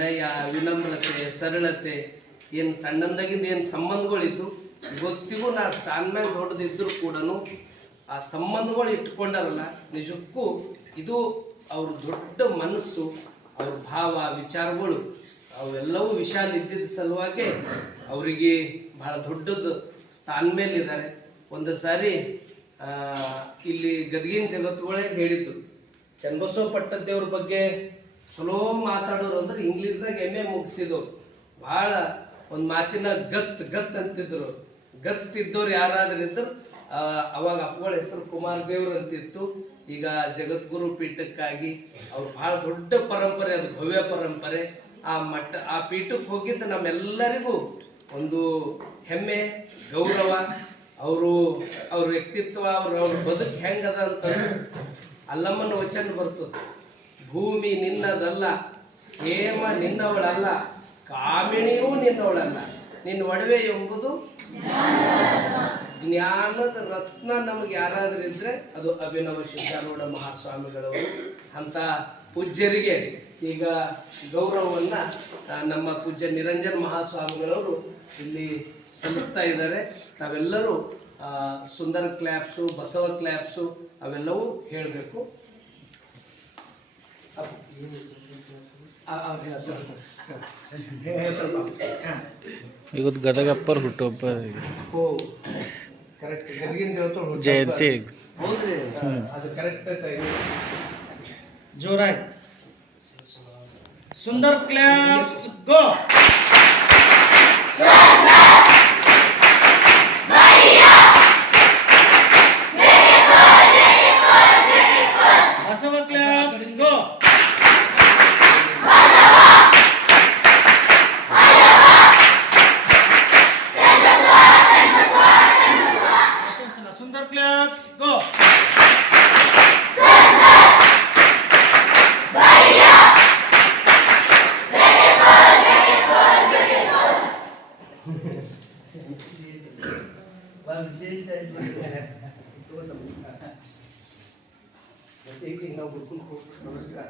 ನಯ, ವಿನಮ್ರತೆ, ಸರಳತೆ, ಏನು ಸಣ್ಣಂದಾಗಿಂದ ಏನು ಸಂಬಂಧಗಳಿದ್ದು ಇವತ್ತಿಗೂ ನಾ ಸ್ಥಾನದಾಗ ದೊಡ್ಡದಿದ್ದರೂ ಕೂಡ ಆ ಸಂಬಂಧಗಳು ಇಟ್ಕೊಂಡಾರಲ್ಲ, ನಿಜಕ್ಕೂ ಇದು ಅವ್ರ ದೊಡ್ಡ ಮನಸ್ಸು, ಅವ್ರ ಭಾವ ವಿಚಾರಗಳು ಅವೆಲ್ಲವೂ ವಿಶಾಲ ಇದ್ದಿದ್ದ ಸಲುವಾಗಿ ಅವರಿಗೆ ಬಹಳ ದೊಡ್ಡದು ಸ್ಥಾನ ಮೇಲಿದ್ದಾರೆ. ಒಂದು ಸಾರಿ ಇಲ್ಲಿ ಗದಗಿನ ಜಗತ್ತುಗಳೇ ಹೇಳಿದ್ರು, ಚನ್ನಬಸವ ಪಟ್ಟದೇವ್ರ ಬಗ್ಗೆ ಚಲೋ ಮಾತಾಡೋರು ಅಂದ್ರೆ ಇಂಗ್ಲೀಷ್ದಾಗ MA ಮುಗಿಸಿದವ್ರು. ಭಾಳ ಒಂದು ಮಾತಿನ ಗತ್ ಅಂತಿದ್ರು. ಗತ್ತಿದ್ದವ್ರು ಯಾರಾದ್ರೂ ಇದ್ರು ಅವಾಗ ಅಪ್ಪಗಳ ಹೆಸರು ಕುಮಾರ ದೇವ್ರು ಅಂತಿತ್ತು. ಈಗ ಜಗದ್ಗುರು ಪೀಠಕ್ಕಾಗಿ ಅವ್ರು ಭಾಳ ದೊಡ್ಡ ಪರಂಪರೆ, ಅದು ಭವ್ಯ ಪರಂಪರೆ. ಆ ಪೀಠಕ್ಕೆ ಹೋಗಿದ್ದು ನಮ್ಮೆಲ್ಲರಿಗೂ ಒಂದು ಹೆಮ್ಮೆ, ಗೌರವ. ಅವ್ರ ವ್ಯಕ್ತಿತ್ವ, ಅವ್ರ ಬದುಕು ಹೆಂಗದ ಅಂತ ಅಲ್ಲಮ್ಮನ ವಚನ ಬರ್ತದೆ. ಭೂಮಿ ನಿನ್ನದಲ್ಲ, ಹೇಮ ನಿನ್ನವಳಲ್ಲ, ಕಾಮಿಣಿಯೂ ನಿನ್ನವಳಲ್ಲ, ನಿನ್ನ ಒಡವೆ ಎಂಬುದು ಜ್ಞಾನದ ರತ್ನ. ನಮಗೆ ಯಾರಾದ್ರೂ ಇದ್ರೆ ಅದು ಅಭಿನವ ಸಿದ್ಧಾರೂಢ ಮಹಾಸ್ವಾಮಿಗಳವರು. ಅಂತ ಪೂಜ್ಯರಿಗೆ ಈಗ ಗೌರವವನ್ನ ನಮ್ಮ ಪೂಜ್ಯ ನಿರಂಜನ್ ಮಹಾಸ್ವಾಮಿಗಳವರು ಇಲ್ಲಿ ಸಲ್ಲಿಸ್ತಾ ಇದ್ದಾರೆ. ನಾವೆಲ್ಲರೂ ಸುಂದರ ಕ್ಲಾಪ್ಸು, ಬಸವ ಕ್ಲಾಪ್ಸು ಅವೆಲ್ಲವೂ ಹೇಳಬೇಕು. ಇವತ್ತು ಗದಗಪ್ಪರ್ ಹುಟ್ಟುಹಬ್ಬ, ಜಯಂತಿ. ಹೌದ್ರಿ, ಅದು ಕರೆಕ್ಟ್. ಜೋರಾಗಿ ಸುಂದರ್ ಕ್ಲಾಪ್ಸ್ ಗೋ. ಬಸವ ಕ್ಲಾಪ್ಸ್ ಗೋ. ಸುಂದರ್ ಕ್ಲಾಪ್ಸ್ ಗೋ. ನಾವು ನಮಸ್ಕಾರ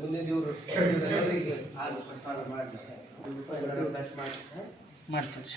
ಮುಂದಿನ ದೇವರು ಪ್ರಸಾದ ಮಾಡಿ ಮಾಡ್ತಾರೆ.